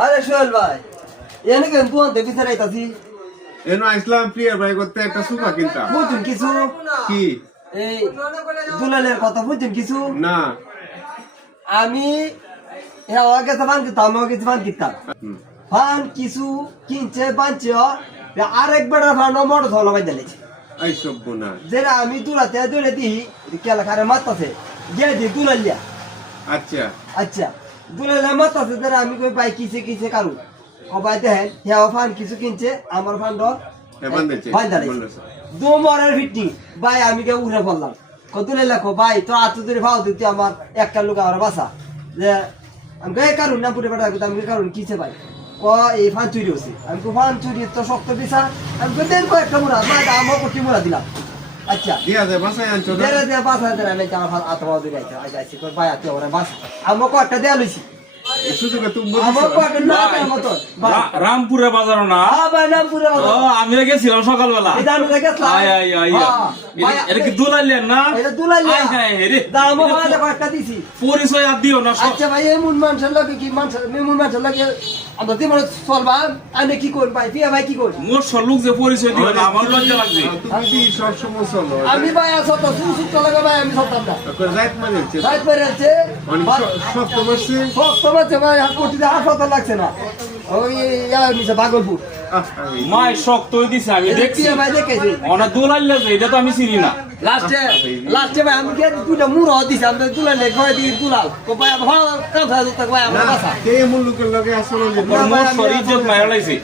আরে সোহেল ভাই, এনে কেন তুই আনতে বিচার আইতাছি? এনো ইসলাম প্রিয় ভাই করতে একটা সুফা কিনতাম। বুঝুন কিছু কি? এই দুলালের কথা বুঝুন কিছু? না। আমি হ্যাঁ ওর কাছে ফান কিনতাম, আমার কাছে ফান কিনতাম। ফান কিছু কিনছে বানছে আরেকবার ফান মোটর ধলা বাই দিলেছে। এই সব না। যেটা আমি দুলাতে দৌড়ে দিই কেলা খারে মারতাছে গিয়ে দিই দুলালিয়া। আচ্ছা আচ্ছা দুলালিয়া মারতাছে যেটা আমি কই ভাই কিসে কিসে কারু ও ভাই দেখেন হ্যাঁ ফান কিছু কিনছে আমার ফান দোমরের ফিটিং ভাই আমি কে উঠে পড়লাম কতুলে লেখো ভাই তো আত ধরে ভাও দিতে আমার একটা লোক আমার বাসা যে আমি কে কারণ না পুরে বেটা আমি কারণ কিছে ভাই ও এই ফান চুরি হচ্ছে আমি তো ফান চুরি তো শক্ত বিছা আমি তো দেন কয়েকটা মুড়া ভাই আমার কোটি মুড়া দিলাম। আচ্ছা দিয়া দে বাসায় আনছো না? দেয়া বাসা দেন আমি আমার আত্মা ধরে আইছি কই ভাই আত্মা ওরা বাসা আমার কয়েকটা দেয়া লইছি এই সুযোগে তুমি আমার কয়েকটা না দেওয়ার মতো রামপুরে বাজার না? হ্যাঁ ভাই রামপুরে বাজার। ও আমি গেছিলাম সকালবেলা। এটা আমি গেছিলাম। আই আই আই এটা কি দুলাইলেন না? এটা দুলাইলেন। আই হ্যাঁ রে দাম আমাদের কয়েকটা দিছি। পরিচয় আর দিও না। আচ্ছা ভাই এমন মানুষের লাগে কি এমন মানুষের লাগে আমরা দিমন চলবা আমি কি করব ভাই পিয়া ভাই কি করব? মোর লোক যে পরিচয় দিও না আমার লজ্জা লাগছে। তুমি কি সব সময় চলো? আমি ভাই আসো তো সুসু চলে ভাই আমি সবতাম না। রাত মারছে। রাত পরে আছে। সব তো মারছে। সব তোমাতে ভাই কোটিতে হাসপাতাল লাগছে না। ওই নিচে ভাগলপুর। মাই শক্তই দিছে আমি দেখছি। পিয়া ভাই দেখেছি। অনা দুলাইলে যে এটা তো আমি চিনি না। লাস্টে ভাই আমি কে দুইটা মুড়া দিছি আমি দুলালে কয় দি দুলাল কো ভাই ভালো কথা ভাই আমার বাসা কে এমন লোকের লগে আসলে মোর শরীর ইজ্জত মারা লাইছে।